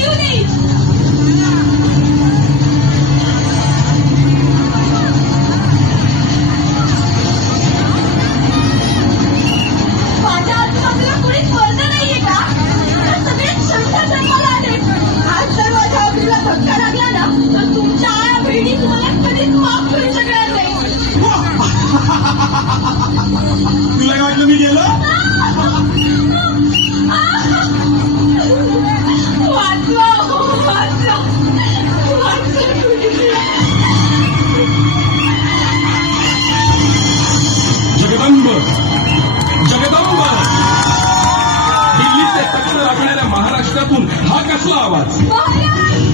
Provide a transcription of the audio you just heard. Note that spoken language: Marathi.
क्यों नहीं? माझ्या आजूबाजूला कोणीच वळलं नाहीये का? सगळे शंकर जन्माला आले. आज जर माझ्या अभिला धक्का लागला ना तर तुमच्या आया बहिणी तुम्हाला कधीच माफ करू शकणार नाही. तुला काय वाटलं मी गेलो? वाचवा वाचवा वाचवा. जगदंब जगदंब दिल्लीचे तख्त राखणाऱ्या महाराष्ट्रातून हा कसला आवाज? महाराज